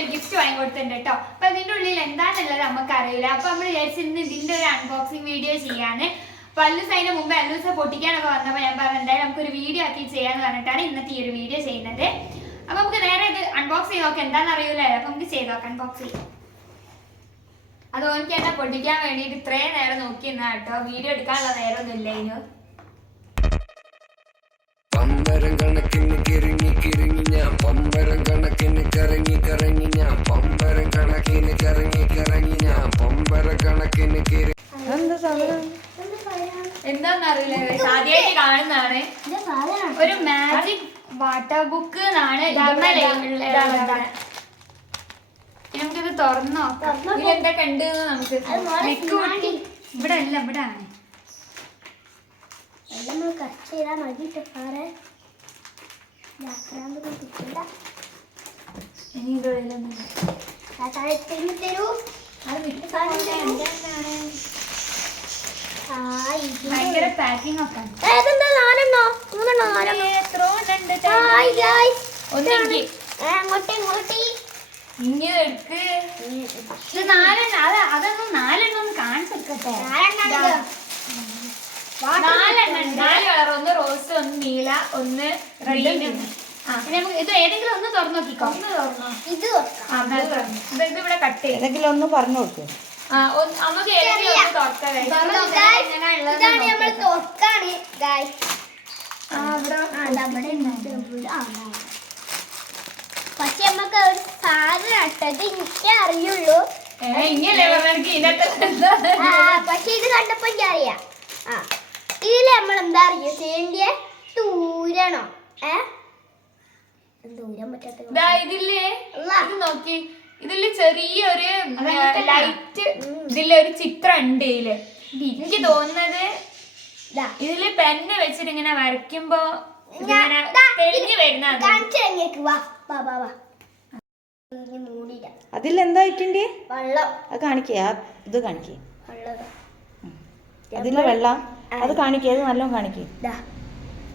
ഒരു ഗിഫ്റ്റ് വാങ്ങി കൊടുത്തിട്ടുണ്ട് കേട്ടോ. അപ്പൊ അതിന്റെ ഉള്ളിൽ എന്താന്നുള്ളത് നമുക്ക് അറിയില്ല. അപ്പൊ നമ്മൾ വിചാരിച്ചിരുന്നു ഇതിന്റെ ഒരു അൺബോക്സിംഗ് വീഡിയോ ചെയ്യാന്. പല്ലൂസ് അതിന് മുമ്പ് അല്ലൂസ് പൊട്ടിക്കാനൊക്കെ വന്നപ്പോൾ ഞാൻ പറഞ്ഞു എന്തായാലും നമുക്കൊരു വീഡിയോ ആക്കി ചെയ്യാന്ന് പറഞ്ഞിട്ടാണ് ഇന്നത്തെ ഈ ഒരു വീഡിയോ ചെയ്യുന്നത്. അപ്പൊ നമുക്ക് നേരെ ഇത് അൺബോക്സ് ചെയ്ത് നോക്കാം. എന്താണെന്ന് അറിയില്ല. അപ്പൊ നമുക്ക് ചെയ്ത് നോക്കാം. അൺബോക്സ് ചെയ്യാം. അത് എനിക്ക് എന്നെ പൊട്ടിക്കാൻ വേണ്ടിയിട്ട് ഇത്രയും നേരം നോക്കി നിന്നാ കേട്ടോ. വീഡിയോ എടുക്കാനുള്ള നേരമൊന്നും ഇല്ല ഇതിന്. പമ്പരം കണക്കിന് കിറങ്ങി കിറങ്ങി ഞാൻ പമ്പരം കണക്കിന് കറങ്ങി കറങ്ങി ഞാൻ പമ്പരം കണക്കിന് കറങ്ങി കറങ്ങി ഞാൻ പമ്പര കണക്കിന് എന്താന്ന് അറിയില്ല. ആദ്യമായിട്ട് കാണുന്നതാണ്. ഒരു മാജിക് വാട്ടർ ബുക്ക് എന്നാണ്. നമുക്കിത് തുറന്നു നോക്കാം. ഇതിലെന്താ കണ്ട് നമുക്ക് ഇവിടെ അല്ല ഇവിടെ ആണ്. ഭയങ്കര പാക്കിംഗ് ഒക്കെ ഇനി എടുക്ക്. ഇത് നാലെണ്ണം. അതൊന്നും നാലെണ്ണം കാണിച്ചെടുക്കട്ടെ. നാലെണ്ണം. 4 കളർ. ഒന്ന് റോസ്, ഒന്ന് നീല, ഒന്ന് ഗ്രീൻ. ഇത് ഏതെങ്കിലും ഒന്ന് തുറന്നു നോക്കിക്കോ. ഇത് ഇവിടെ കട്ട് ചെയ്ത് ഏതെങ്കിലും ഒന്ന് പറഞ്ഞു കൊടുക്കും. നമുക്ക് ഏതെങ്കിലും ഒന്ന് തുറക്കാം. പക്ഷെ നമുക്ക് ഒരു സാധനം ഇട്ടത് എനിക്ക് അറിയുള്ളൂ. പക്ഷെ ഇത് കണ്ടപ്പോ എനിക്ക് അറിയാം. ഇതില് നമ്മൾ എന്താ അറിയോ ചെയ്യേണ്ടിയ ദൂരണോ ദൂരം പറ്റാത്ത ഇതില്ലേ നോക്കി. ഇതില് ചെറിയൊരു ലൈറ്റ് ഇതിലൊരു ചിത്രം ഉണ്ട്. ഇതില് എനിക്ക് തോന്നുന്നത് ഇതില് പെന്ന് വെച്ചിട്ട് ഇങ്ങനെ വരയ്ക്കുമ്പോ തെളിഞ്ഞു വരുന്നത്. അതിലെന്താ ഇട്ടിന്റെ വെള്ളം അത് കാണിക്കേ. ഇത് കാണിക്കേ. അതിലെ വെള്ളം അത് കാണിക്കേ. അത് നല്ലോണം കാണിക്കേ.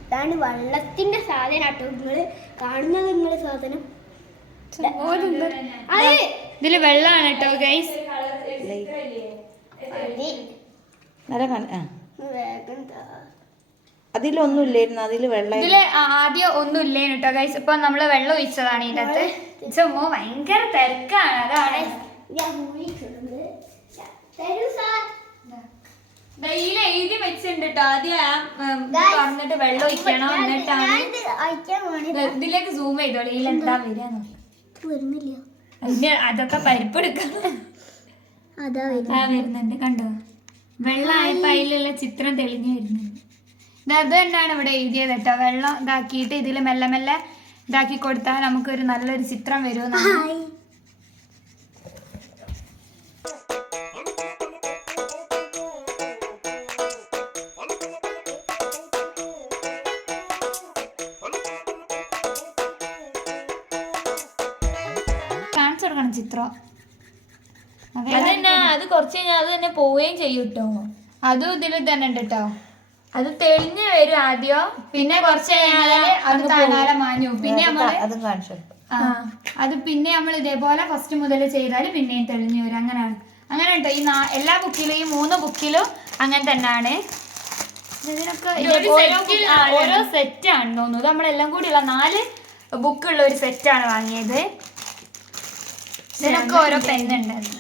ഇതാണ് വെള്ളത്തിന്റെ സാധനം കേട്ടോ. നിങ്ങള് കാണുന്നത് നിങ്ങള് സാധനം ഇതില് വെള്ളമാണ് കേട്ടോ ഗൈസ്. അതിലൊന്നും ഇല്ലായിരുന്നു. അതില് വെള്ളം. ഇതില് ആദ്യം ഒന്നും ഇല്ലേന് കേട്ടോ ഗൈസ്. ഇപ്പൊ നമ്മള് വെള്ളം ഒഴിച്ചതാണ് ഇതിന്റെ അകത്ത്. ചുമോ ഭയങ്കര തിരക്കാണ്. അതാണ് എഴുതി വെച്ചിട്ടുണ്ട് കേട്ടോ. ആദ്യം പറഞ്ഞിട്ട് വെള്ളം ഒഴിക്കണം. എന്നിട്ടാണ് ഇതിലേക്ക് സൂം ചെയ്തോളൂ. ഇതിലെന്താ വരിക. അതൊക്കെ പരിപ്പെടുക്കണം. വരുന്നുണ്ട് കണ്ടോ. വെള്ളമായപ്പോ അതിലുള്ള ചിത്രം തെളിഞ്ഞു വരുന്നുണ്ട്. അത് തന്നെയാണ് ഇവിടെ എഴുതിയത് കേട്ടോ. വെള്ളം ഇതാക്കിയിട്ട് ഇതിൽ മെല്ലെ മെല്ലെ ഇതാക്കി കൊടുത്താൽ നമുക്കൊരു നല്ലൊരു ചിത്രം വരുമെന്നാണ്. കാണിച്ചു കൊടുക്കണം ചിത്രം. അതന്നെ. അത് കുറച്ച് കഴിഞ്ഞാൽ അത് തന്നെ പോവുകയും ചെയ്യും കേട്ടോ. അതും ഇതിൽ തന്നെ ഉണ്ട് കേട്ടോ. അത് തെളിഞ്ഞു വരും ആദ്യം. പിന്നെ കുറച്ച് കഴിഞ്ഞാല് അത് താനാലെ മാഞ്ഞു. പിന്നെ നമ്മള് അത് പിന്നെ നമ്മൾ ഇതേപോലെ ഫസ്റ്റ് മുതൽ ചെയ്താല് പിന്നെയും തെളിഞ്ഞു വരും. അങ്ങനെയാണ്. അങ്ങനെ കേട്ടോ. ഈ എല്ലാ ബുക്കിലും ഈ 3 ബുക്കിലും അങ്ങനെ തന്നെയാണ്. ഇതിനൊക്കെ ഓരോ സെറ്റാണ് തോന്നുന്നു. നമ്മളെല്ലാം കൂടിയുള്ള 4 ബുക്കുള്ള ഒരു സെറ്റാണ് വാങ്ങിയത്. ഇതിനൊക്കെ ഓരോ പെന്നുണ്ടായിരുന്നു.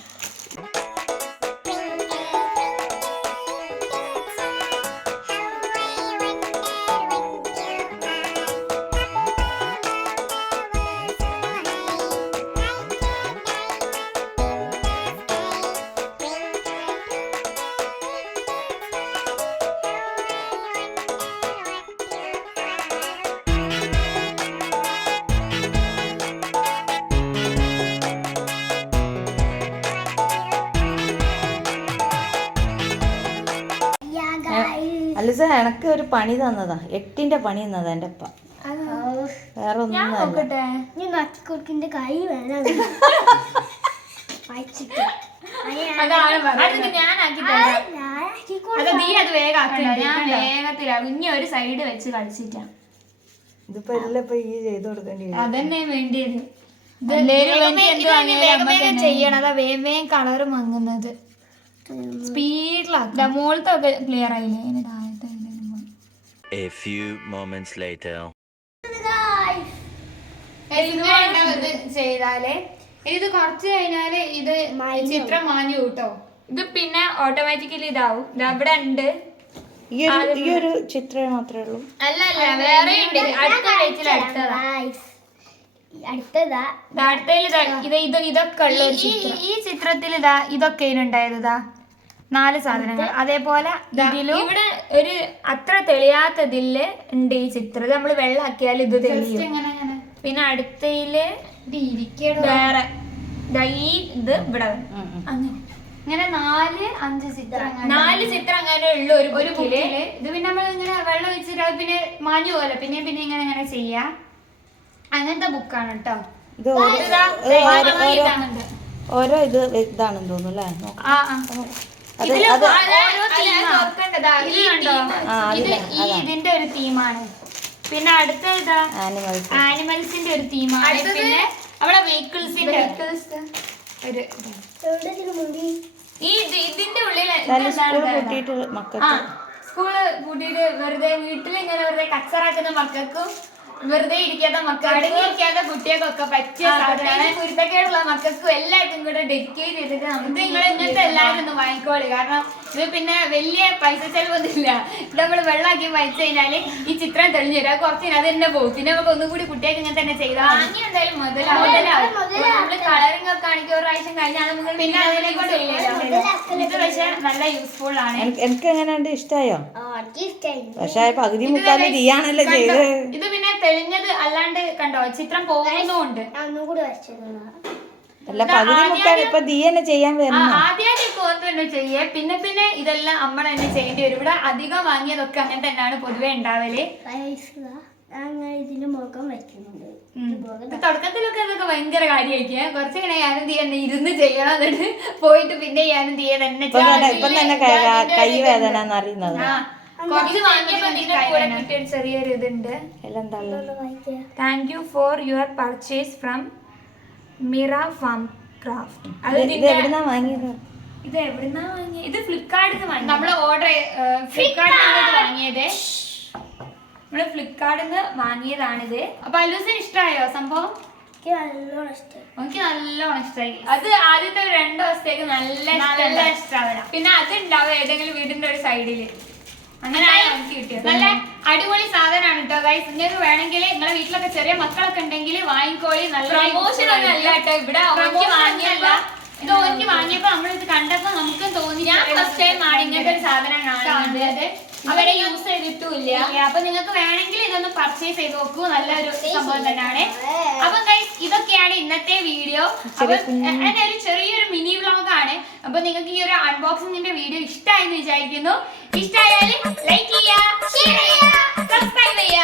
അലിസ എനക്ക് ഒരു പണി തന്നതാ. 8ന്റെ പണി തന്നതാ എൻ്റെ അപ്പ. വേറെ ഒന്നും കൈ വേണം. ഇനി ഒരു സൈഡ് വെച്ച് കളിച്ചിട്ടാ. ഇതിപ്പോ എല്ലാം ഈ ചെയ്ത് കൊടുക്കേണ്ടി. അതന്നെ വേണ്ടിയത്. ചെയ്യണം. അതാ വേഗം വേഗം കളറ് മങ്ങുന്നത്. സ്പീഡിലാക്കാം. മോളത്തൊക്കെ ക്ലിയർ ആയില്ലേ? അതിന് താഴത്തെ A few moments later. ചെയ്താലേ ഇത് കുറച്ച് കഴിഞ്ഞാല് ഇത് ചിത്രം മാഞ്ഞു കൂട്ടോ. ഇത് പിന്നെ ഓട്ടോമാറ്റിക്കലി ഇതാവും. ഇത് അവിടെ ഉണ്ട്. ഈ ഒരു ചിത്രം മാത്രമേ ഉള്ളൂ. അല്ല വേറെ ഉണ്ട്. അടുത്ത പേജിൽ അടുത്തതാ. ഇതൊക്കെ ഉള്ള ഒരു ചിത്രം. ഈ ചിത്രത്തിൽ ഇതാ ഇതൊക്കെ ഉണ്ടായതാ 4 സാധനങ്ങൾ. അതേപോലെ ഇവിടെ ഒരു അത്ര തെളിയാത്തതില് ഉണ്ട് ഈ ചിത്രം. ഇത് നമ്മള് വെള്ളാക്കിയാൽ ഇത് തെളിയും. പിന്നെ അടുത്തയില് വേറെ ഈ ഇത് ഇവിടെ ഇങ്ങനെ 4-5 ചിത്രം അങ്ങനെ ഉള്ള ഒരു ബുക്കില്. ഇത് പിന്നെ നമ്മൾ ഇങ്ങനെ വെള്ളം ഒഴിച്ചിട്ട് അത് പിന്നെ മാഞ്ഞു പോലെ പിന്നെ ഇങ്ങനെ ചെയ്യാ. അങ്ങനത്തെ ബുക്കാണ് കേട്ടോ. ഓരോ ഇതാണെന്ന് തോന്നുന്നു അല്ലേ? ഇതിന്റെ ഒരു തീമാണ്. പിന്നെ അടുത്ത ഇതാ ആനിമൽസിന്റെ ഒരു തീമാണ്. പിന്നെ അവിടെ വെഹിക്കിൾസിന്റെ ഒരു ഇതിന്റെ ഉള്ളിൽ സ്കൂള് കൂട്ടിയിട്ട് വെറുതെ വീട്ടിൽ ഇങ്ങനെ വെറുതെ കച്ചറാക്കുന്ന മക്കൾക്കും വെറുതെ ഇരിക്കാത്ത മക്കൾ അടങ്ങിയിരിക്കാത്ത കുട്ടികൾക്കൊക്കെ പറ്റിയ സാധനമാണ്. കുരുത്തക്കേടുള്ള മക്കൾക്കും എല്ലാവർക്കും കൂടെ ഡെഡിക്കേറ്റ് ചെയ്തിട്ട് നമുക്ക് നിങ്ങൾ ഇങ്ങനത്തെ എല്ലാവരും ഒന്ന് വാങ്ങിക്കോളി. കാരണം ഇത് പിന്നെ വലിയ പൈസ ചെലവൊന്നുമില്ല. ഇത് നമ്മൾ വെള്ളമാക്കി വായിച്ചു കഴിഞ്ഞാല് ഈ ചിത്രം തെളിഞ്ഞു വരും. അത് കുറച്ച് അത് തന്നെ പോകും. പിന്നെ നമുക്ക് ഒന്നും കൂടി കുട്ടികൾക്ക് ഇങ്ങനെ തന്നെ ചെയ്താൽ വാങ്ങി എന്തായാലും മുതലാവും. നമ്മള് കളറിംഗ് ഒക്കെ ആണെങ്കിൽ ഒരു പ്രാവശ്യം കഴിഞ്ഞാൽ നമുക്ക് പിന്നെ അതിനെക്കൊണ്ട് ഇത് പക്ഷെ നല്ല യൂസ്ഫുൾ ആണ്. എനിക്ക് എങ്ങനെയുണ്ട്? ഇഷ്ടായോ? പക്ഷെ പകുതി മുക്കാല് തീയാണല്ലോ ചെയ്ത്. ഇത് പിന്നെ തെളിഞ്ഞത് അല്ലാണ്ട് കണ്ടോ ചിത്രം പോകുന്നുണ്ട്. അല്ല പകുതി മുക്കാൽ ഇപ്പൊ തീ തന്നെ ചെയ്യാൻ വരുന്നു. ആദ്യമൊക്കെ ഓർമ്മ ചെയ്യേ. പിന്നെ പിന്നെ ഇതെല്ലാം നമ്മൾ തന്നെ ചെയ്യേണ്ടി വരും. ഇവിടെ അധികം വാങ്ങിയതൊക്കെ അങ്ങനെ തന്നെയാണ് പൊതുവെ ഉണ്ടാവല്. തുടക്കത്തിലൊക്കെ അതൊക്കെ ഭയങ്കര കാര്യമായിരിക്കും. കുറച്ച് ഇങ്ങനെ ഞാനും തീ തന്നെ ഇരുന്ന് ചെയ്യണം. എന്നിട്ട് പോയിട്ട് പിന്നെ ഞാനും തീയെ തന്നെ കൈ വേദന എന്നറിയുന്നത്. ഇത് വാങ്ങിയപ്പോ കിട്ടിയ ചെറിയൊരു ഇതുണ്ട്. Thank you for your purchase from Mira farm craft. ഇത് എവിടുന്നാ വാങ്ങിയത്? ഇത് ഫ്ലിപ്കാർട്ടിൽ നിന്ന് നമ്മള് ഓർഡർ ഫ്ലിപ്കാർട്ടിൽ വാങ്ങിയത്. നമ്മള് ഫ്ലിപ്കാർട്ടിൽ നിന്ന് വാങ്ങിയതാണിത്. അപ്പൊ അല്ലൂസിന് ഇഷ്ടമായോ സംഭവം? എനിക്ക് നല്ലോണം ഇഷ്ടമായി. അത് ആദ്യത്തെ 2 ദിവസത്തേക്ക് നല്ല ഇഷ്ടമാവില്ല. പിന്നെ അത് ഉണ്ടാവും ഏതെങ്കിലും വീടിന്റെ ഒരു സൈഡില്. അങ്ങനെ എനിക്ക് കിട്ടിയത് നല്ല അടിപൊളി സാധനമാണ് കേട്ടോ ഗൈസ്. നിങ്ങൾക്ക് വേണമെങ്കിൽ നിങ്ങളെ വീട്ടിലൊക്കെ ചെറിയ മക്കളൊക്കെ ഉണ്ടെങ്കിൽ വാങ്ങിക്കോളി. നല്ല പ്രമോഷൻ ഒന്നും അല്ല കേട്ടോ. ഇവിടെ വാങ്ങിയല്ല. ഇത് എനിക്ക് വാങ്ങിയപ്പോ നമ്മളിത് കണ്ടപ്പോ നമുക്കും തോന്നി ഞാൻ ഫസ്റ്റ് ടൈം ആണ് ഇങ്ങനത്തെ ഒരു സാധനം കാണുന്നത്. അവരെ യൂസ് ചെയ്തിട്ടുമില്ല. അപ്പൊ നിങ്ങൾക്ക് വേണമെങ്കിൽ ഇതൊന്ന് പർച്ചേസ് ചെയ്ത് നോക്കൂ. നല്ലൊരു സംഭവം തന്നെയാണ്. അപ്പൊ ഗൈസ് ഇതൊക്കെയാണ് ഇന്നത്തെ വീഡിയോ. എന്റെ ഒരു ചെറിയൊരു മിനി വ്ലോഗ് ആണ്. അപ്പൊ നിങ്ങൾക്ക് ഈ ഒരു അൺബോക്സിംഗിന്റെ വീഡിയോ ഇഷ്ടമായെന്ന് വിചാരിക്കുന്നു. ഇഷ്ടമായാലും ലൈക്ക് ചെയ്യുക, ഷെയർ ചെയ്യുക, സബ്സ്ക്രൈബ് ചെയ്യുക.